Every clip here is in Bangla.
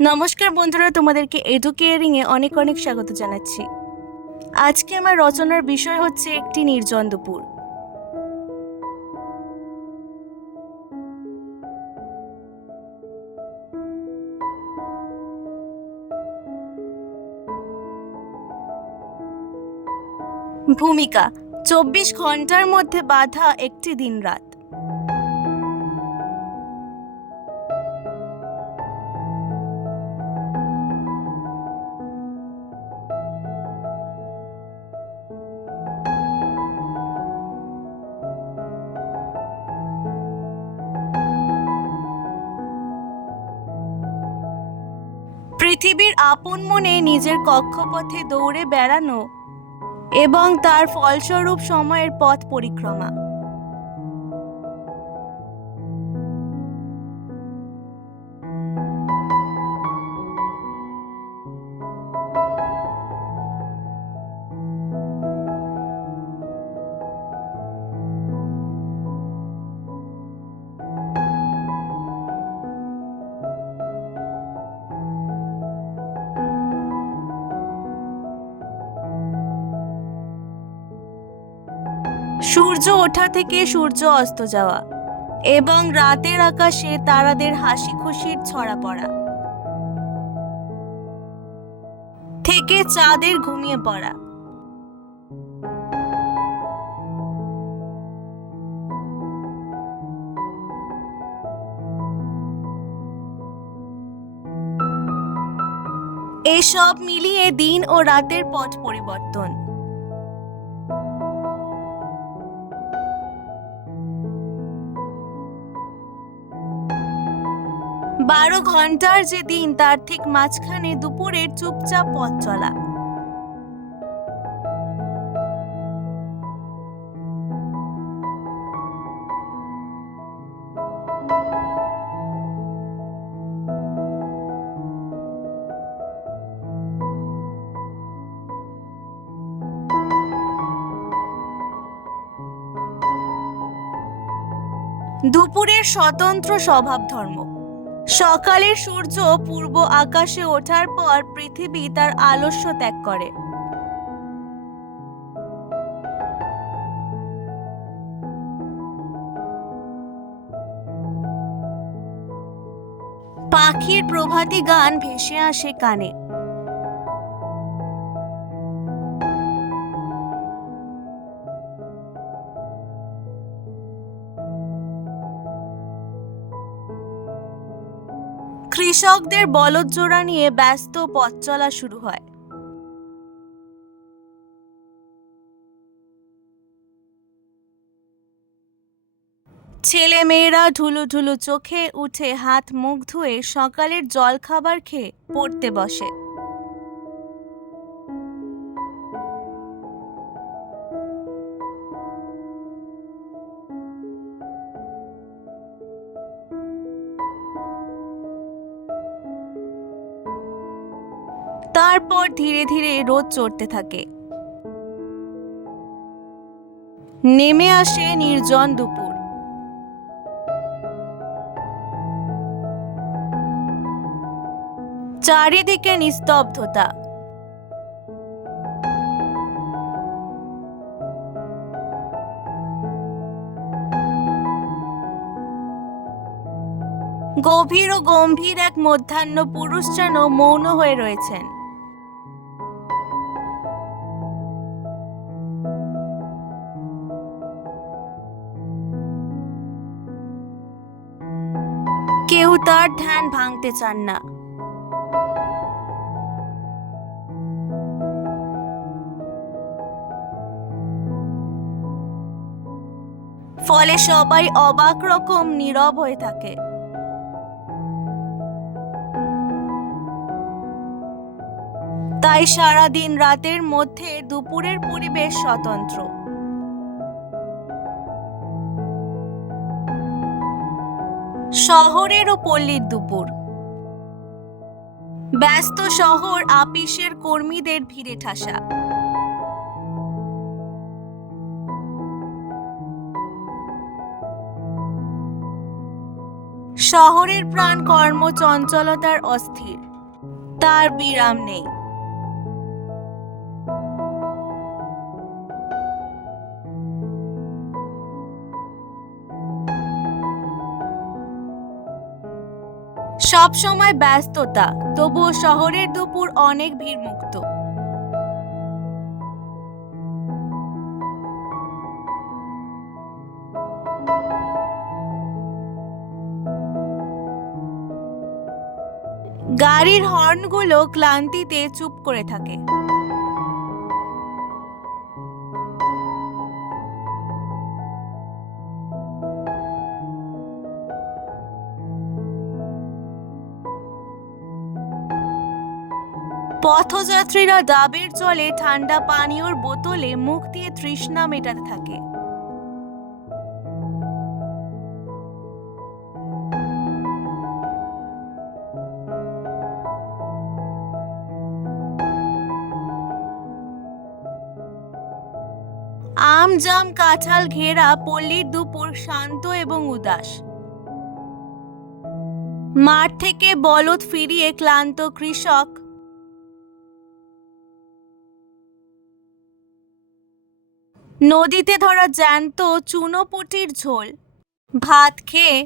নমস্কার বন্ধুরা, তোমাদেরকে এডুকেয়ারিং এ অনেক অনেক স্বাগত জানাচ্ছি। আজকে আমার রচনার বিষয় হচ্ছে একটি নির্জন দুপুর। ভূমিকা 24 ঘন্টার মধ্যে বাঁধা একটি দিন রাত। পৃথিবীর আপন মনে নিজের কক্ষপথে দৌড়ে বেড়ানো এবং তার ফলস্বরূপ সময়ের পথ পরিক্রমা। সূর্য ওঠা থেকে সূর্য অস্ত যাওয়া এবং রাতের আকাশে তারাদের হাসি খুশির ছড়া পড়া থেকে চাঁদের ঘুমিয়ে পড়া। এসব মিলিয়ে দিন ও রাতের পথ পরিবর্তন। বারো ঘন্টার যে দিন, তার ঠিক মাঝখানে দুপুরের চুপচাপ পথ চলা। দুপুরের স্বতন্ত্র স্বভাব ধর্ম। সকালের সূর্য পূর্ব আকাশে ওঠার পর পৃথিবী তার আলস্য ত্যাগ করে। পাখির প্রভাতী গান ভেসে আসে কানে। কৃষকদের বলদ জোড়া নিয়ে ব্যস্ত পথ চলা শুরু হয়। ছেলে মেয়েরা ঢুলু ঢুলু চোখে উঠে হাত মুখ ধুয়ে সকালের জল খাবার খেয়ে পড়তে বসে। তারপর ধীরে ধীরে রোদ চড়তে থাকে। নেমে আসে নির্জন দুপুর। চারিদিকে নিস্তব্ধতা। গভীর ও গম্ভীর এক মধ্যাহ্ন পুরুষ যেন মৌন হয়ে রয়েছেন। কেউ তার ধ্যান ভাঙতে চান না। ফলে সবাই অবাক রকম নীরব হয়ে থাকে। তাই সারাদিন রাতের মধ্যে দুপুরের পরিবেশ স্বতন্ত্র। শহরের ও পল্লীর দুপুর। ব্যস্ত শহর আপিসের কর্মীদের ভিড়ে ঠাসা। শহরের প্রাণ কর্মচঞ্চলতার অস্থির, তার বিরাম নেই। সব সময় ব্যস্ততা, তবুও শহরের দুপুর অনেক ভিড়মুক্ত। গাড়ির হর্নগুলো ক্লান্তিতে চুপ করে থাকে। পথযাত্রীরা ডাবের জলে, ঠান্ডা পানীয়র বোতলে মুখ দিয়ে তৃষ্ণা মেটাতে থাকে। আম, জাম, কাঁঠাল ঘেরা পল্লীর দুপুর শান্ত এবং উদাস। মাঠ থেকে বলদ ফিরিয়ে ক্লান্ত কৃষক নদীতে ধরা জ্যান্ত চুনোপুঁটির ঝোল ভাত খেয়ে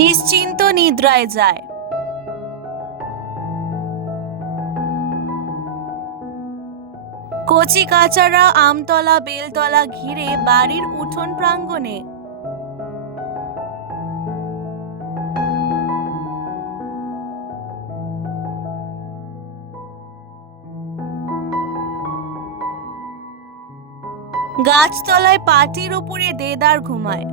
নিশ্চিন্ত নিদ্রায় যায়। কচি কাচারা আমতলা বেলতলা ঘিরে বাড়ির উঠোন প্রাঙ্গণে গাছতলায় পাটির উপরে দেদার ঘুমায়।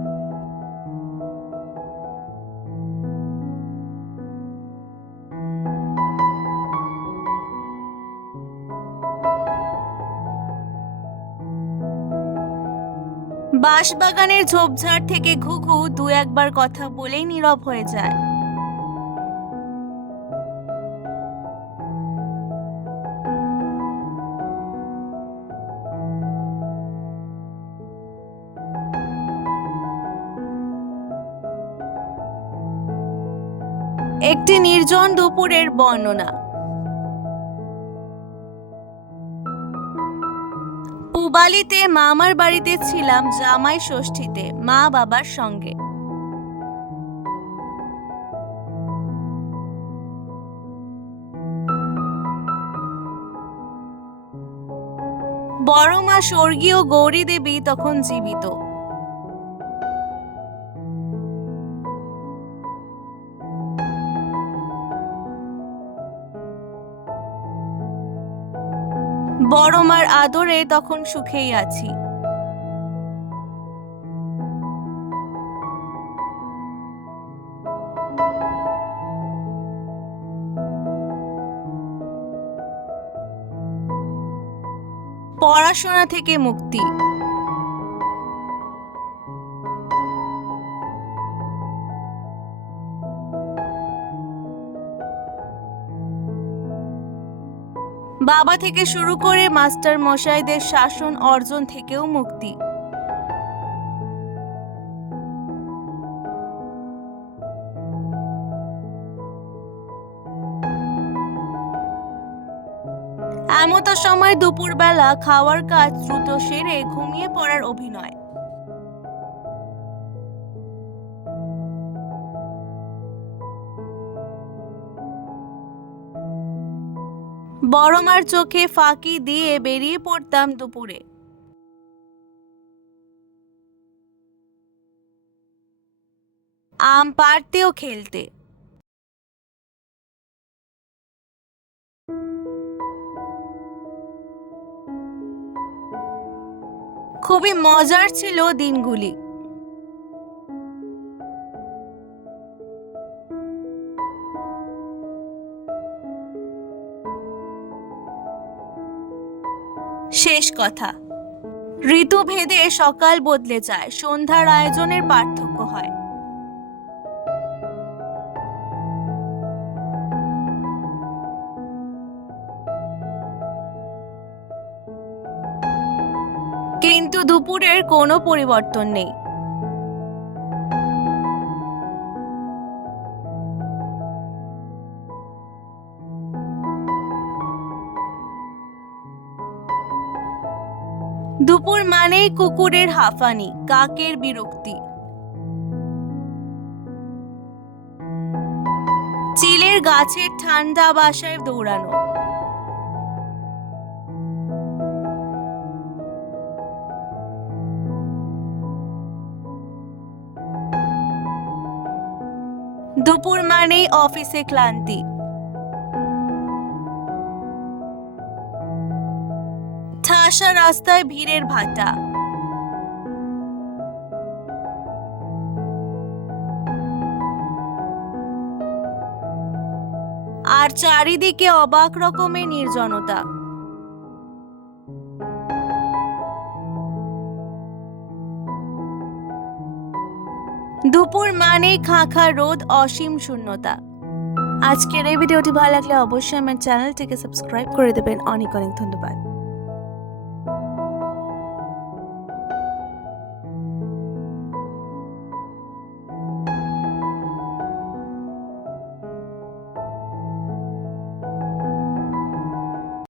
বাঁশবাগানের ঝোপঝাড় থেকে ঘুঘু দু একবার কথা বলেই নীরব হয়ে যায়। একটি নির্জন দুপুরের বর্ণনা। পুবালিতে মামার বাড়িতে ছিলাম জামাই ষষ্ঠীতে মা বাবার সঙ্গে। বড় মা স্বর্গীয় গৌরী দেবী তখন জীবিত। বড় মার আদরে তখন সুখেই আছি। পড়াশোনা থেকে মুক্তি। বাবা থেকে শুরু করে মাস্টার মশাইদের শাসন অর্জন থেকেও মুক্তি। এমতো সময় দুপুরবেলা খাওয়ার কাজ দ্রুত সেরে ঘুমিয়ে পড়ার অভিনয়। বড় মার চোখে ফাঁকি দিয়ে বেরিয়ে পড়তাম দুপুরে। আম পাড়তে ও খেলতে। খুবই মজার ছিল দিনগুলি। শেষ কথা, ঋতুভেদে সকাল বদলে যায়, সন্ধ্যার আয়োজনের পার্থক্য হয়। কিন্তু দুপুরের কোনো পরিবর্তন নেই। দুপুর মানেই কুকুরের হাঁফানি, কাকের বিরক্তি, চিলের গাছের ঠান্ডা বাসায় দৌড়ানো। দুপুর মানেই অফিসে ক্লান্তি, ঠাসা রাস্তায় ভিড়ের ভাটা, আর চারিদিকে অবাক রকমের নির্জনতা। দুপুর মানেই খাঁখা রোদ, অসীম শূন্যতা। আজকের এই ভিডিওটি ভালো লাগলে অবশ্যই আমার চ্যানেলটিকে সাবস্ক্রাইব করে দেবেন। অনেক অনেক ধন্যবাদ।